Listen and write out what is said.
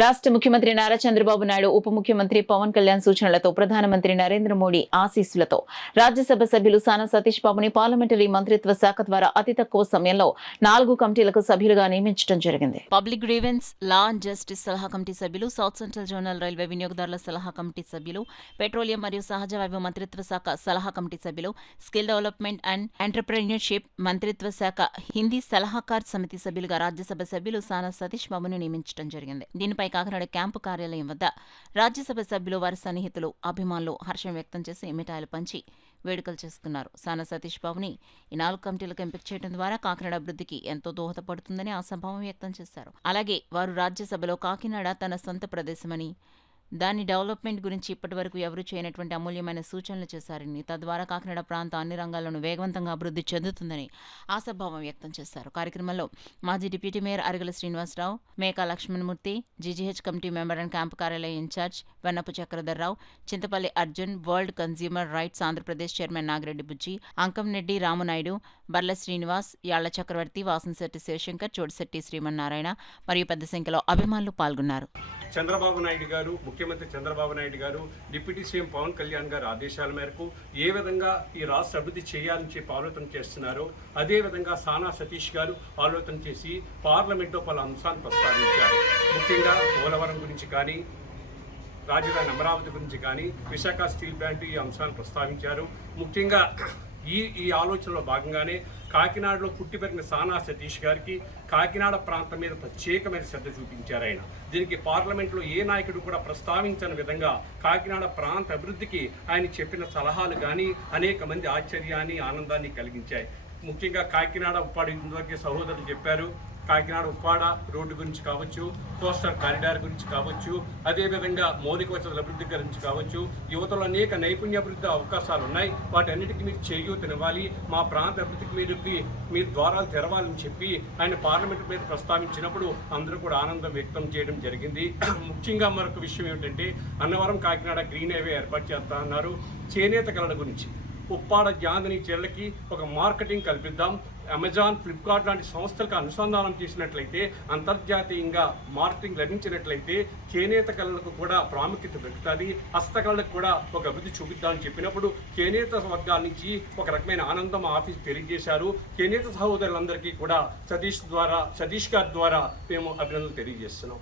రాష్ట్ర ముఖ్యమంత్రి నారా చంద్రబాబు నాయుడు ఉప ముఖ్యమంత్రి పవన్ కళ్యాణ్ సూచనలతో ప్రధానమంత్రి నరేంద్ర మోడీ ఆశీస్సులతో రాజ్యసభ సభ్యులు సానా సతీష్ బాబుని పార్లమెంటరీ మంత్రిత్వ శాఖ ద్వారా అతి తక్కువ సమయంలో 4 కమిటీలకు సభ్యులుగా నియమించడం జరిగింది. Public grievance, law and justice సలహా కమిటీ సభ్యులు, సౌత్ సెంట్రల్ జోనల్ రైల్వే వినియోగదారుల సలహా కమిటీ సభ్యులు, పెట్రోలియం మరియు సహజ వాయువు మంత్రిత్వ శాఖ సలహా కమిటీ సభ్యులు, స్కిల్ డెవలప్మెంట్ అండ్ ఎంటర్ప్రెన్యూర్షిప్ మంత్రిత్వ శాఖ హిందీ సలహాకార్ సమితి సభ్యులుగా రాజ్యసభ సభ్యులు సానా సతీష్ బాబును నియమించడం జరిగింది. దీనిపై కాకినాడ క్యాంపు కార్యాలయం వద్ద రాజ్యసభ సభ్యులు, వారి సన్నిహితులు, అభిమానులు హర్షం వ్యక్తం చేసి మిఠాయిలు పంచి వేడుకలు చేసుకున్నారు. సానా సతీష్ బాబుని ఈ 4 కమిటీలకు ఎంపిక చేయడం ద్వారా కాకినాడ అభివృద్ధికి ఎంతో దోహదపడుతుందని ఆశాభావం వ్యక్తం చేశారు. అలాగే వారు రాజ్యసభలో కాకినాడ తన సొంత ప్రదేశమని, దాని డెవలప్మెంట్ గురించి ఇప్పటివరకు ఎవరూ చేయనటువంటి అమూల్యమైన సూచనలు చేశారని, తద్వారా కాకినాడ ప్రాంతం అన్ని రంగాల్లోనూ వేగవంతంగా అభివృద్ధి చెందుతుందని ఆశాభావం వ్యక్తం చేశారు. కార్యక్రమంలో మాజీ deputy mayor Arigala Srinivasarao, Meka Lakshmanamurthy, GGH committee member and camp కార్యాలయ incharge Vennapu Chakradharrao, Chintapalli Arjun, world consumer rights Andhra Pradesh chairman Nagireddy Bujji, Ankamreddy Ramunaidu, Barla Srinivas, Yalla Chakravarthi, Vasamsetti Sivasankar, Chotisetti Srimannarayana మరియు పెద్ద సంఖ్యలో అభిమానులు పాల్గొన్నారు. చంద్రబాబు నాయుడు గారు, ముఖ్యమంత్రి చంద్రబాబు నాయుడు గారు, డిప్యూటీ సీఎం పవన్ కళ్యాణ్ గారు ఆదేశాల మేరకు ఏ విధంగా ఈ రాష్ట్ర అభివృద్ధి చేయాలని చెప్పి ఆలోచన చేస్తున్నారో అదేవిధంగా సానా సతీష్ గారు ఆలోచన చేసి పార్లమెంట్లో పలు అంశాలను ప్రస్తావించారు. ముఖ్యంగా పోలవరం గురించి కానీ, రాజధాని అమరావతి గురించి కానీ, విశాఖ స్టీల్ ప్లాంట్ ఈ అంశాలను ప్రస్తావించారు. ముఖ్యంగా ఈ ఆలోచనలో భాగంగానే కాకినాడలో పుట్టి పెరిగిన సానా సతీష్ గారికి కాకినాడ ప్రాంతం మీద ప్రత్యేకమైన శ్రద్ధ చూపించారు. ఆయన దీనికి పార్లమెంట్లో ఏ నాయకుడు కూడా ప్రస్తావించని విధంగా కాకినాడ ప్రాంత అభివృద్ధికి ఆయన చెప్పిన సలహాలు కానీ అనేక మంది ఆశ్చర్యాన్ని, ఆనందాన్ని కలిగించాయి. ముఖ్యంగా కాకినాడ ఉప్పాడ ఇంతవరకు సహోదరులు చెప్పారు. కాకినాడ ఉప్పాడ రోడ్డు గురించి కావచ్చు, కోస్టల్ కారిడార్ గురించి కావచ్చు, అదేవిధంగా మౌలిక వసతుల అభివృద్ధి గురించి కావచ్చు, యువతలో అనేక నైపుణ్యాభివృద్ధి అవకాశాలు ఉన్నాయి. వాటన్నిటికీ మీరు చేయూతనివ్వాలి, మా ప్రాంత అభివృద్ధికి మీరు ద్వారాలు తెరవాలని చెప్పి ఆయన పార్లమెంట్ మీద ప్రస్తావించినప్పుడు అందరూ కూడా ఆనందం వ్యక్తం చేయడం జరిగింది. ముఖ్యంగా మరొక విషయం ఏమిటంటే అన్నవరం కాకినాడ గ్రీన్ హైవే ఏర్పాటు చేస్తా అన్నారు. చేనేత కళల గురించి ఉప్పాడ జాందని చీరలకి ఒక మార్కెటింగ్ కల్పిద్దాం. అమెజాన్, ఫ్లిప్కార్ట్ లాంటి సంస్థలకు అనుసంధానం చేసినట్లయితే, అంతర్జాతీయంగా మార్కెటింగ్ లభించినట్లయితే చేనేత కళలకు కూడా ప్రాముఖ్యత పెరుగుతుంది. హస్తకళలకు కూడా ఒక అభివృద్ధి చూపిద్దామని చెప్పినప్పుడు చేనేత వర్గాల నుంచి ఒక రకమైన ఆనందం ఆఫీస్ తెలియజేశారు. చేనేత సహోదరులందరికీ కూడా సతీష్ గారి ద్వారా మేము అభినందనలు తెలియజేస్తున్నాం.